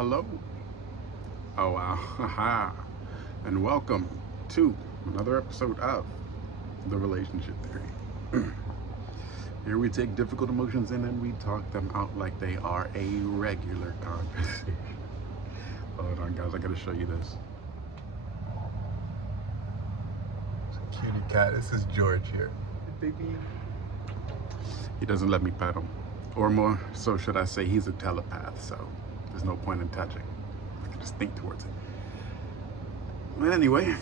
Hello. Oh, wow. Haha. And welcome to another episode of The Relationship Theory. Here we take difficult emotions in and we talk them out like they are a regular conversation. Hold on, guys. I gotta show you this. Cutie cat. This is George here. Baby. He doesn't let me pet him. Or more so should I say he's a telepath, so there's no point in touching. I can just think towards it. But anyway,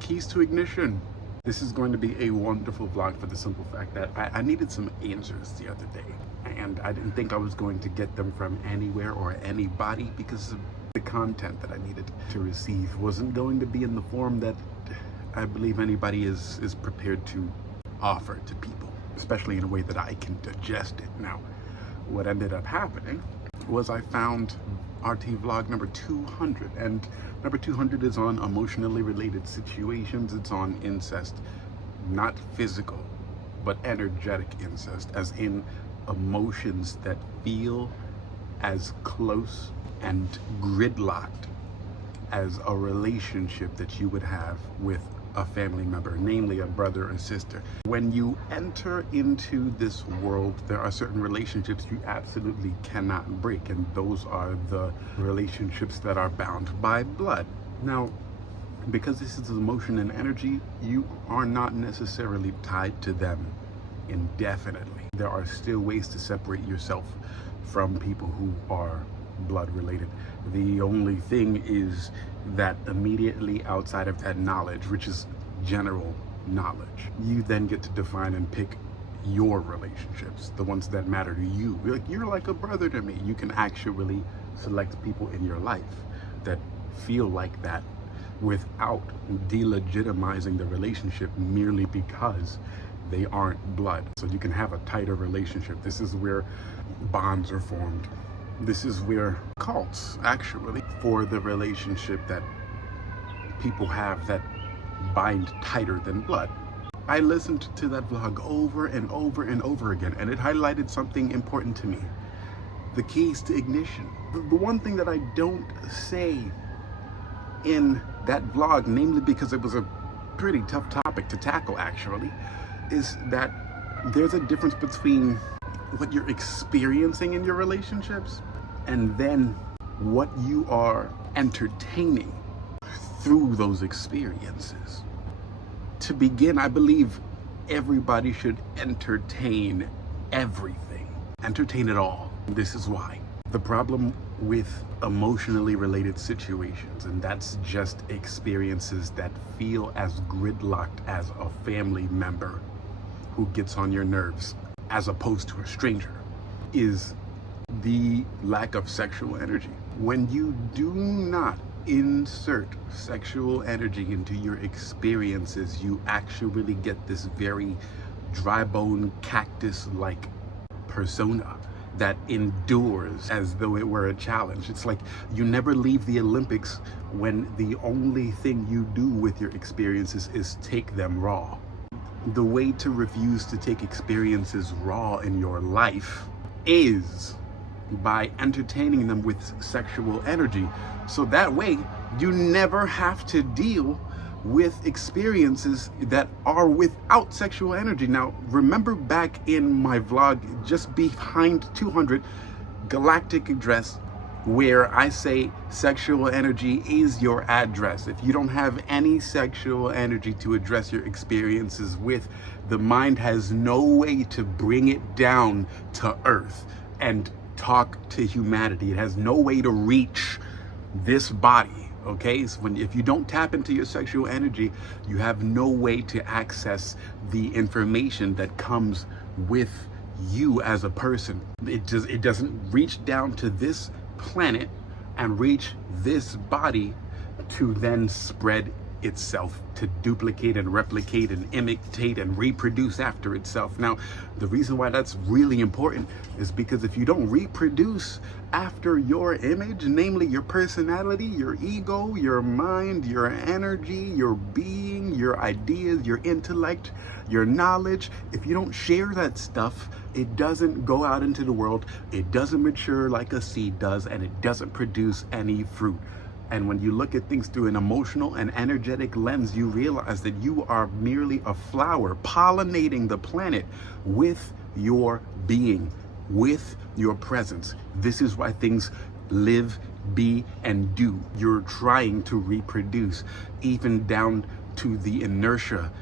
keys to ignition. This is going to be a wonderful vlog for the simple fact that I needed some answers the other day. And I didn't think I was going to get them from anywhere or anybody because of the content that I needed to receive wasn't going to be in the form that I believe anybody is prepared to offer to people, especially in a way that I can digest it. Now, what ended up happening was I found RT vlog number 200, and number 200 is on emotionally related situations. It's on incest, not physical, but energetic incest, as in emotions that feel as close and gridlocked as a relationship that you would have with a family member, namely a brother or sister. When you enter into this world, there are certain relationships you absolutely cannot break, and those are the relationships that are bound by blood. Now, because this is emotion and energy, you are not necessarily tied to them indefinitely. There are still ways to separate yourself from people who are blood related. The only thing is that immediately outside of that knowledge, which is general knowledge, you then get to define and pick your relationships, the ones that matter to you. You're like a brother to me. You can actually select people in your life that feel like that without delegitimizing the relationship merely because they aren't blood. So you can have a tighter relationship. This is where bonds are formed. This is where cults actually for the relationship that people have that bind tighter than blood. I listened to that vlog over and over and over again, and it highlighted something important to me. The keys to ignition. The one thing that I don't say in that vlog, namely because it was a pretty tough topic to tackle actually, is that there's a difference between what you're experiencing in your relationships and then what you are entertaining through those experiences. To begin, I believe everybody should entertain everything. Entertain it all. This is why. The problem with emotionally related situations, and that's just experiences that feel as gridlocked as a family member who gets on your nerves as opposed to a stranger, is the lack of sexual energy. When you do not insert sexual energy into your experiences, you actually get this very dry bone cactus-like persona that endures as though it were a challenge. It's like you never leave the Olympics when the only thing you do with your experiences is take them raw. The way to refuse to take experiences raw in your life is by entertaining them with sexual energy. So that way you never have to deal with experiences that are without sexual energy. Now, remember back in my vlog just behind 200, Galactic Address, where I say sexual energy is your address. If you don't have any sexual energy to address your experiences with, the mind has no way to bring it down to earth and talk to humanity. It has no way to reach this body, okay? So if you don't tap into your sexual energy, you have no way to access the information that comes with you as a person. It doesn't reach down to this planet and reach this body to then spread itself, to duplicate and replicate and imitate and reproduce after itself. Now, the reason why that's really important is because if you don't reproduce after your image, namely your personality, your ego, your mind, your energy, your being, your ideas, your intellect, your knowledge, if you don't share that stuff, it doesn't go out into the world, it doesn't mature like a seed does, and it doesn't produce any fruit. And when you look at things through an emotional and energetic lens, you realize that you are merely a flower pollinating the planet with your being, with your presence. This is why things live, be, and do. You're trying to reproduce, even down to the inertia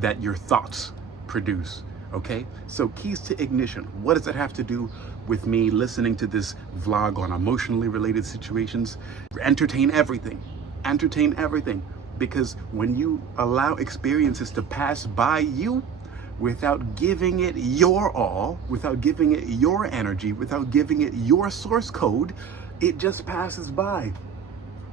that your thoughts produce. Okay, so keys to ignition. What does it have to do with me listening to this vlog on emotionally related situations? Entertain everything. Entertain everything. Because when you allow experiences to pass by you without giving it your all, without giving it your energy, without giving it your source code, it just passes by,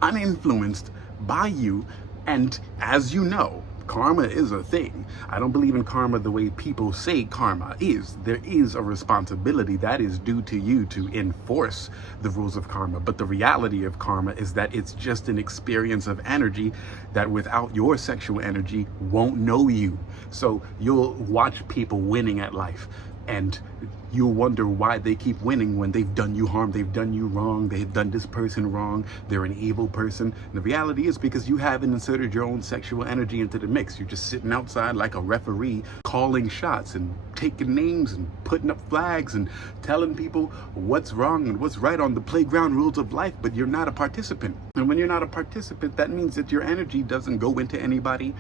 uninfluenced by you. And as you know, karma is a thing. I don't believe in karma the way people say karma is. There is a responsibility that is due to you to enforce the rules of karma. But the reality of karma is that it's just an experience of energy that without your sexual energy won't know you. So you'll watch people winning at life, and you'll wonder why they keep winning when they've done you harm, they've done you wrong, they've done this person wrong, they're an evil person. And the reality is because you haven't inserted your own sexual energy into the mix. You're just sitting outside like a referee, calling shots and taking names and putting up flags and telling people what's wrong and what's right on the playground rules of life, but you're not a participant. And when you're not a participant, that means that your energy doesn't go into anybody.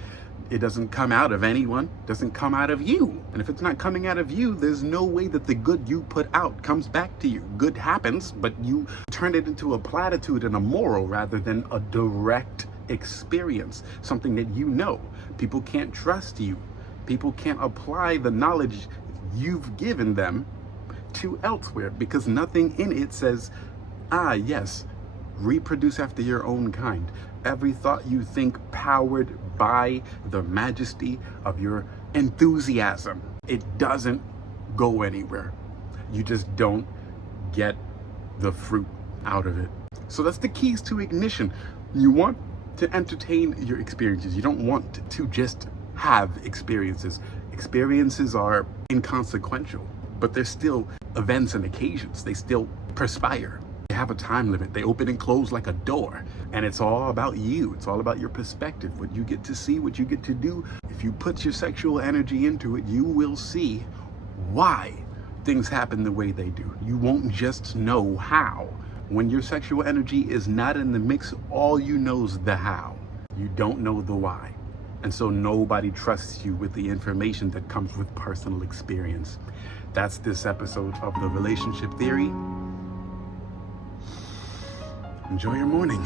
It doesn't come out of anyone, doesn't come out of you. And if it's not coming out of you, there's no way that the good you put out comes back to you. Good happens, but you turn it into a platitude and a moral rather than a direct experience, something that you know. People can't trust you. People can't apply the knowledge you've given them to elsewhere because nothing in it says, ah, yes, reproduce after your own kind. Every thought you think powered by the majesty of your enthusiasm. It doesn't go anywhere. You just don't get the fruit out of it. So that's the keys to ignition. You want to entertain your experiences. You don't want to just have experiences. Experiences are inconsequential, but they're still events and occasions. They still perspire. They have a time limit. They open and close like a door. And it's all about you. It's all about your perspective, what you get to see, what you get to do. If you put your sexual energy into it, you will see why things happen the way they do. You won't just know how. When your sexual energy is not in the mix, all you know is the how. You don't know the why. And so nobody trusts you with the information that comes with personal experience. That's this episode of The Relationship Theory. Enjoy your morning.